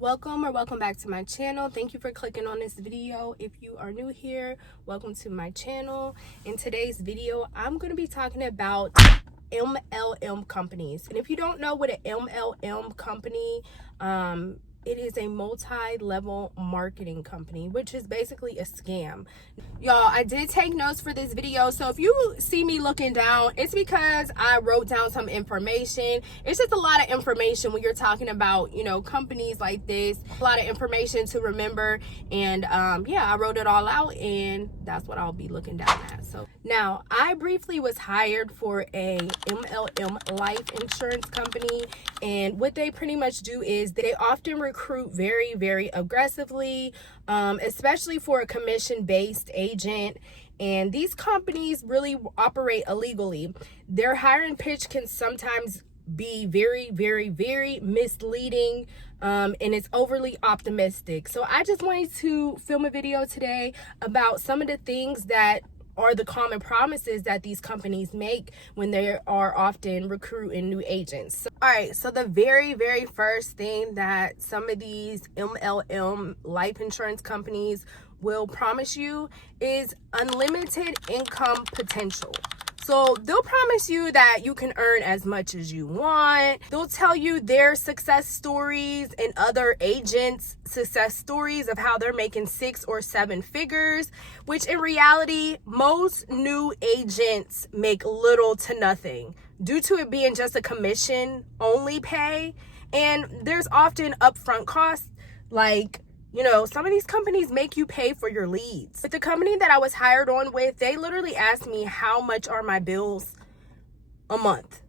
Welcome or welcome back to my channel. Thank you for clicking on this video. If you are new here, welcome to my channel. In today's video, I'm going to be talking about MLM companies. And if you don't know what an MLM company, it is a multi-level marketing company, which is basically a scam. Y'all, I did take notes for this video, so if you see me looking down, it's because I wrote down some information. It's just a lot of information when you're talking about, companies like this. A lot of information to remember, and yeah, I wrote it all out, and that's what I'll be looking down at. So now, I briefly was hired for a MLM Life Insurance Company, and what they pretty much do is they often recruit very, very aggressively, especially for a commission-based agent. And these companies really operate illegally. Their hiring pitch can sometimes be very, very, very misleading, and it's overly optimistic. So I just wanted to film a video today about some of the things that are the common promises that these companies make when they are often recruiting new agents. All right, so the very, very first thing that some of these MLM life insurance companies will promise you is unlimited income potential. So they'll promise you that you can earn as much as you want. They'll tell you their success stories and other agents' success stories of how they're making 6 or 7 figures, which in reality, most new agents make little to nothing due to it being just a commission only pay. And there's often upfront costs, like some of these companies make you pay for your leads. But the company that I was hired on with, they literally asked me how much are my bills a month.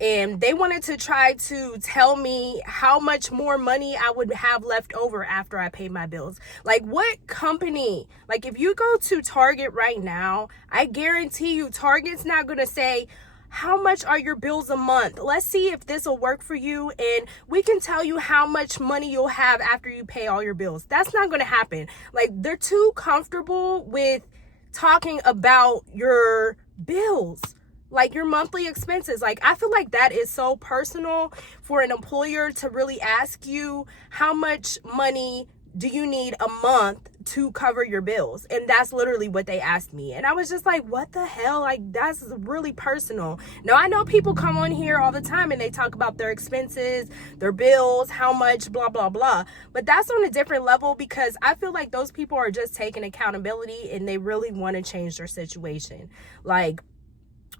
And they wanted to try to tell me how much more money I would have left over after I paid my bills. Like, what company? Like, if you go to Target right now, I guarantee you Target's not going to say, how much are your bills a month? Let's see if this will work for you, and we can tell you how much money you'll have after you pay all your bills. That's not going to happen. Like, they're too comfortable with talking about your bills, like your monthly expenses. Like, I feel like that is so personal for an employer to really ask you how much money do you need a month to cover your bills? And that's literally what they asked me. And I was just like, what the hell? Like, that's really personal. Now, I know people come on here all the time and they talk about their expenses, their bills, how much, blah, blah, blah. But that's on a different level, because I feel like those people are just taking accountability and they really want to change their situation. Like,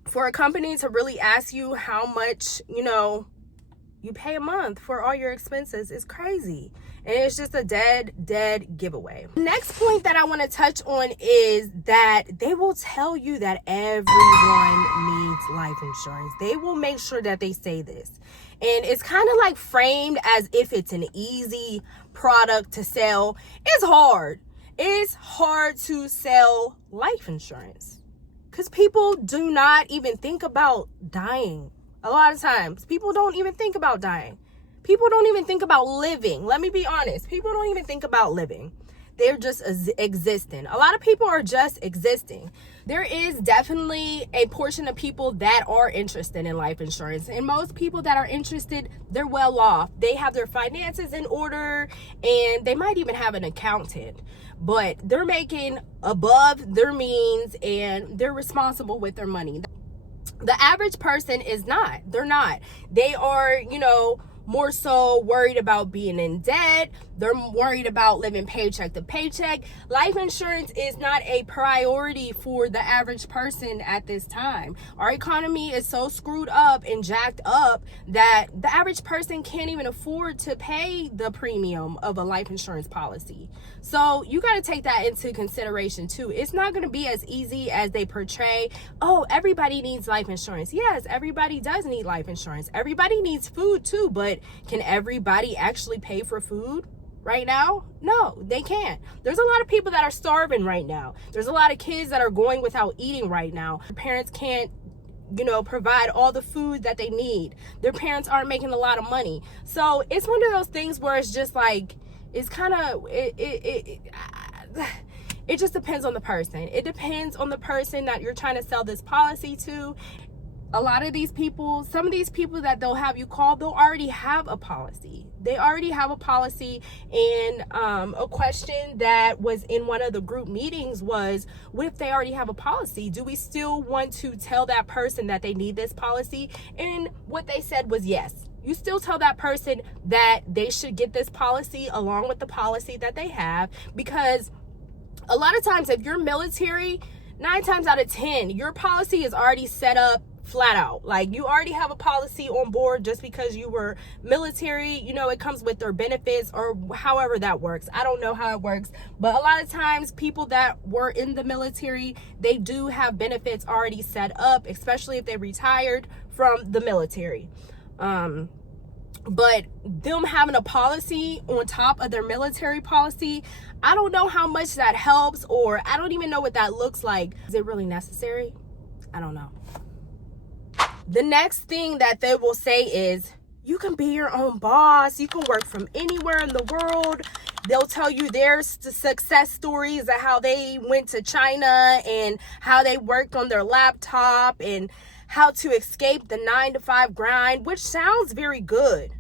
for a company to really ask you how much, you pay a month for all your expenses is crazy. And it's just a dead giveaway. Next point that I want to touch on is that they will tell you that everyone needs life insurance. They will make sure that they say this. And it's kind of like framed as if it's an easy product to sell. It's hard. It's hard to sell life insurance because people do not even think about dying. A lot of times, people don't even think about dying. People don't even think about living. Let me be honest. People don't even think about living. They're just existing. A lot of people are just existing. There is definitely a portion of people that are interested in life insurance. And most people that are interested, they're well off. They have their finances in order, and they might even have an accountant. But they're making above their means, and they're responsible with their money. The average person is not. They're not. They are, more so worried about being in debt. They're worried about living paycheck to paycheck. Life insurance is not a priority for the average person at this time. Our economy is so screwed up and jacked up that the average person can't even afford to pay the premium of a life insurance policy. So you got to take that into consideration too. It's not going to be as easy as they portray. Oh, everybody needs life insurance. Yes, everybody does need life insurance. Everybody needs food too, but can everybody actually pay for food right now? No, they can't. There's a lot of people that are starving right now. There's a lot of kids that are going without eating right now. Their parents can't, provide all the food that they need. Their parents aren't making a lot of money. So it's one of those things where it's just like, it's kind of, it just depends on the person. It depends on the person that you're trying to sell this policy to. a lot of these people, some of these people that they'll have you call, they'll already have a policy. They already have a policy. And a question that was in one of the group meetings was, what if they already have a policy? Do we still want to tell that person that they need this policy? And what they said was yes. You still tell that person that they should get this policy along with the policy that they have, because a lot of times if you're military, 9 times out of 10, your policy is already set up flat out. Like, you already have a policy on board just because you were military. You know, it comes with their benefits or however that works. I don't know how it works, but a lot of times people that were in the military, they do have benefits already set up, especially if they retired from the military. But them having a policy on top of their military policy, I don't know how much that helps, or I don't even know what that looks like. Is it really necessary? I don't know. The next thing that they will say is, you can be your own boss. You can work from anywhere in the world. They'll tell you their success stories of how they went to China and how they worked on their laptop and how to escape the 9-to-5 grind, which sounds very good.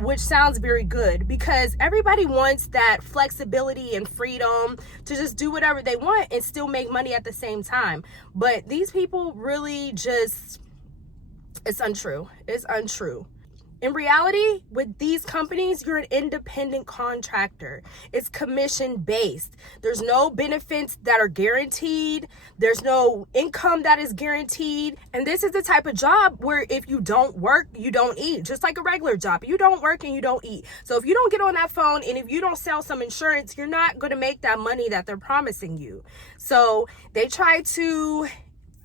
Which sounds very good because everybody wants that flexibility and freedom to just do whatever they want and still make money at the same time. But these people really just, it's untrue. It's untrue. In reality, with these companies, you're an independent contractor. It's commission based. There's no benefits that are guaranteed. There's no income that is guaranteed. And this is the type of job where if you don't work, you don't eat. Just like a regular job. You don't work and you don't eat. So if you don't get on that phone and if you don't sell some insurance, you're not going to make that money that they're promising you. So they try to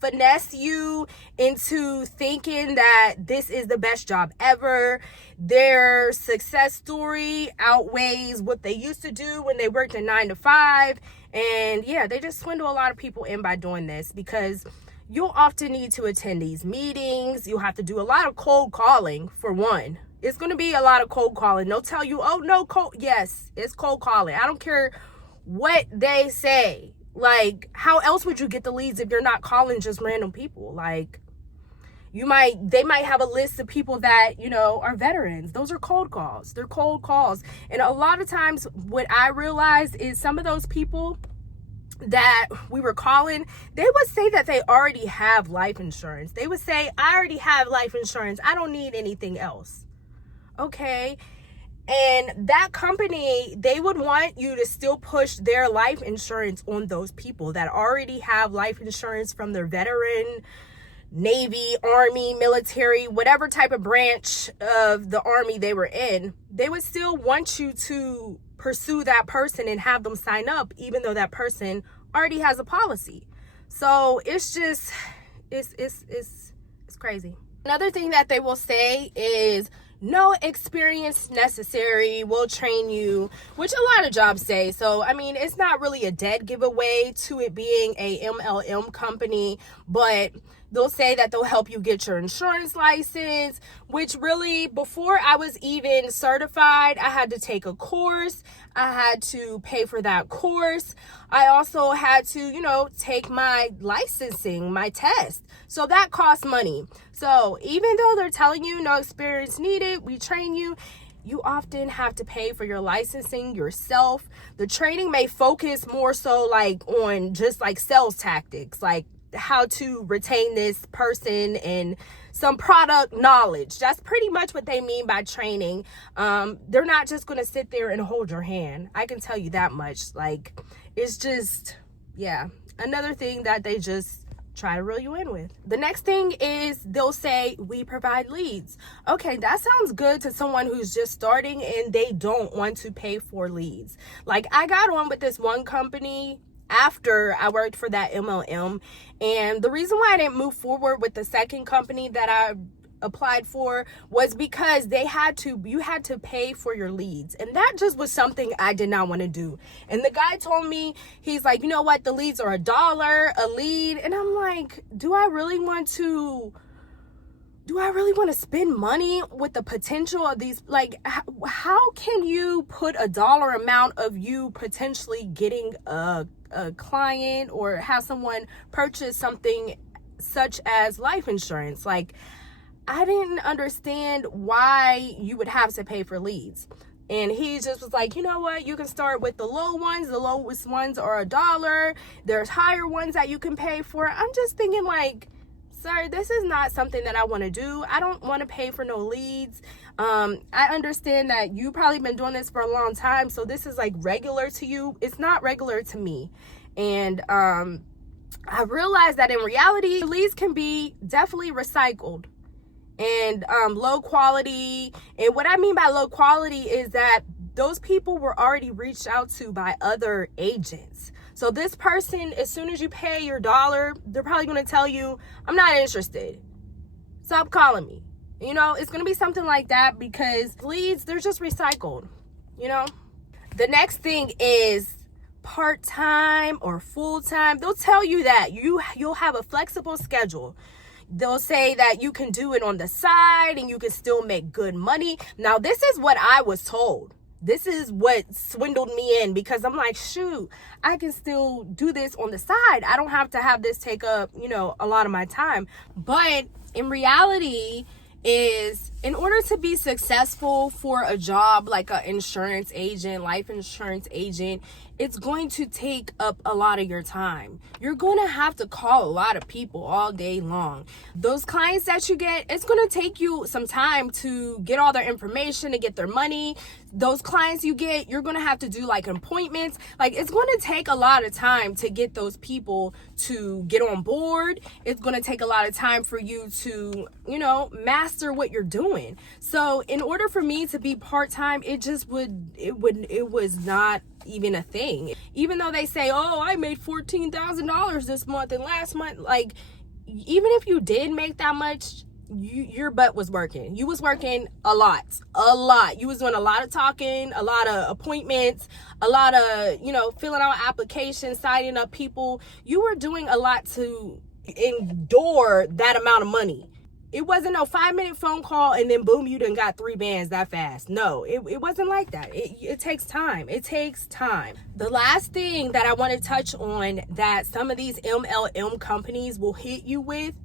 finesse you into thinking that this is the best job ever. Their success story outweighs what they used to do when they worked a 9-to-5. And yeah, they just swindle a lot of people in by doing this, because you'll often need to attend these meetings. You'll have to do a lot of cold calling for one. It's going to be a lot of cold calling. They'll tell you, oh no, yes, it's cold calling. I don't care what they say. Like, how else would you get the leads if you're not calling just random people? Like, they might have a list of people that, you know, are veterans. Those are cold calls. They're cold calls. And a lot of times what I realized is some of those people that we were calling, they would say that they already have life insurance. They would say, I already have life insurance. I don't need anything else. Okay. And that company, they would want you to still push their life insurance on those people that already have life insurance from their veteran, Navy, Army, military, whatever type of branch of the Army they were in. They would still want you to pursue that person and have them sign up, even though that person already has a policy. So it's just, it's crazy. Another thing that they will say is, no experience necessary, we'll train you, which a lot of jobs say. So, I mean, it's not really a dead giveaway to it being a MLM company, but they'll say that they'll help you get your insurance license, which really, before I was even certified, I had to take a course. I had to pay for that course. I also had to, you know, take my licensing, my test. So that costs money. So even though they're telling you no experience needed, we train you, you often have to pay for your licensing yourself. The training may focus more so like on just like sales tactics, like how to retain this person and some product knowledge. That's pretty much what they mean by training. They're not just going to sit there and hold your hand. I can tell you that much. Like, it's just, yeah, another thing that they just try to reel you in with. The next thing is they'll say, we provide leads. Okay, that sounds good to someone who's just starting and they don't want to pay for leads. Like, I got on with this one company after I worked for that MLM, and the reason why I didn't move forward with the second company that I applied for was because you had to pay for your leads, and that just was something I did not want to do. And the guy told me, he's like, you know what, the leads are $1 a lead, and I'm like, do I really want to spend money with the potential of these? Like, how can you put a dollar amount of you potentially getting a client or have someone purchase something such as life insurance. Like, I didn't understand why you would have to pay for leads. And he just was like, you know what? You can start with the low ones. The lowest ones are $1. There's higher ones that you can pay for. I'm just thinking like, sir, this is not something that I want to do. I don't want to pay for no leads. I understand that you probably been doing this for a long time, so this is like regular to you. It's not regular to me. And I realized that in reality, leads can be definitely recycled and low quality. And what I mean by low quality is that those people were already reached out to by other agents. So this person, as soon as you pay your dollar, they're probably going to tell you, I'm not interested. Stop calling me. You know, it's going to be something like that, because leads, they're just recycled, you know. The next thing is part-time or full-time. They'll tell you that you'll have a flexible schedule. They'll say that you can do it on the side and you can still make good money. Now, this is what I was told. This is what swindled me in, because I'm like, shoot, I can still do this on the side. I don't have to have this take up, you know, a lot of my time. But in reality is, in order to be successful for a job like an insurance agent, life insurance agent, it's going to take up a lot of your time. You're going to have to call a lot of people all day long. Those clients that you get, it's going to take you some time to get all their information, to get their money. Those clients you get, you're going to have to do like appointments. Like, it's going to take a lot of time to get those people to get on board. It's going to take a lot of time for you to, you know, master what you're doing. So in order for me to be part-time, it was not even a thing. Even though they say, oh, I made $14,000 this month and last month, like, even if you did make that much, your butt was working. You was working a lot. You was doing a lot of talking, a lot of appointments, a lot of, you know, filling out applications, signing up people. You were doing a lot to endure that amount of money. It wasn't no 5-minute phone call and then boom, you done got 3 bands that fast. No, it wasn't like that. It takes time. It takes time. The last thing that I want to touch on that some of these MLM companies will hit you with,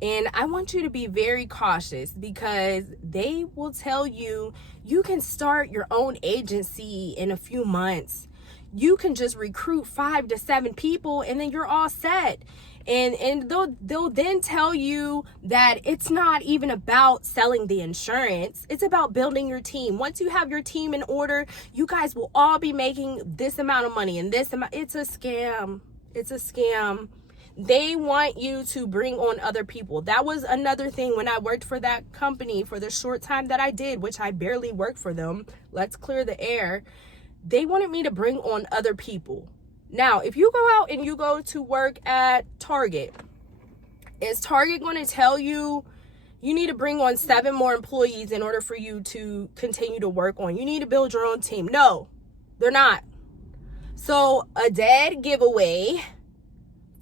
and I want you to be very cautious, because they will tell you you can start your own agency in a few months. You can just recruit 5 to 7 people and then you're all set. And they'll then tell you that it's not even about selling the insurance. It's about building your team. Once you have your team in order, you guys will all be making this amount of money and this amount. It's a scam. It's a scam. They want you to bring on other people. That was another thing when I worked for that company for the short time that I did, which I barely worked for them. Let's clear the air. They wanted me to bring on other people. Now, if you go out and you go to work at Target, is Target going to tell you you need to bring on 7 more employees in order for you to continue to work on? You need to build your own team. No, they're not. So a dead giveaway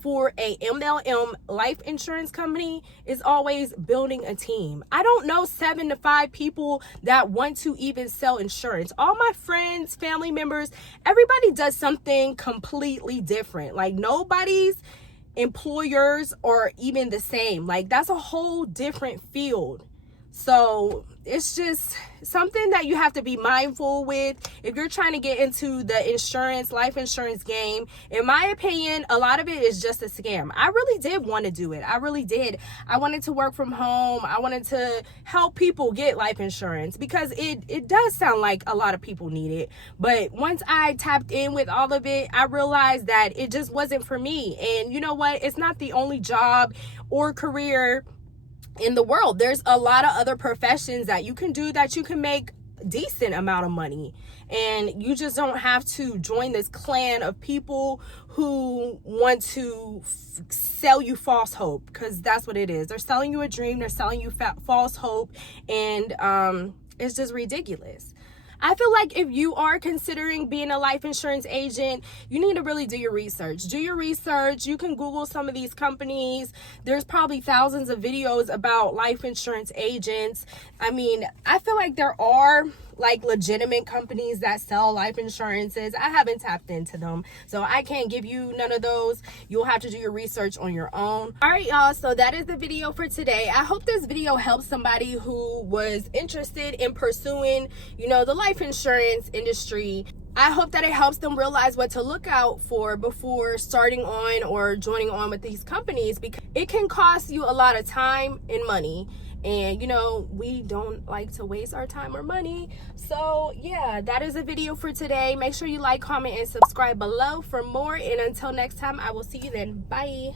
for a MLM life insurance company is always building a team. I don't know 7 to 5 people that want to even sell insurance. All my friends, family members, everybody does something completely different. Like, nobody's employers are even the same. Like, that's a whole different field. So it's just something that you have to be mindful with if you're trying to get into the insurance, life insurance game. In my opinion, a lot of it is just a scam. I really did want to do it. I really did. I wanted to work from home. I wanted to help people get life insurance, because it does sound like a lot of people need it. But once I tapped in with all of it, I realized that it just wasn't for me. And you know what? It's not the only job or career in the world. There's a lot of other professions that you can do that you can make decent amount of money, and you just don't have to join this clan of people who want to sell you false hope, because that's what it is. They're selling you a dream. They're selling you false hope, and it's just ridiculous. I feel like if you are considering being a life insurance agent, you need to really do your research. Do your research. You can Google some of these companies. There's probably thousands of videos about life insurance agents. I mean, I feel like there are like legitimate companies that sell life insurances. I haven't tapped into them, so I can't give you none of those. You'll have to do your research on your own. All right, y'all, so that is the video for today. I hope this video helps somebody who was interested in pursuing, you know, the life insurance industry. I hope that it helps them realize what to look out for before starting on or joining on with these companies, because it can cost you a lot of time and money. And, you know, we don't like to waste our time or money. So, yeah, that is a video for today. Make sure you like, comment, and subscribe below for more. And until next time, I will see you then. Bye.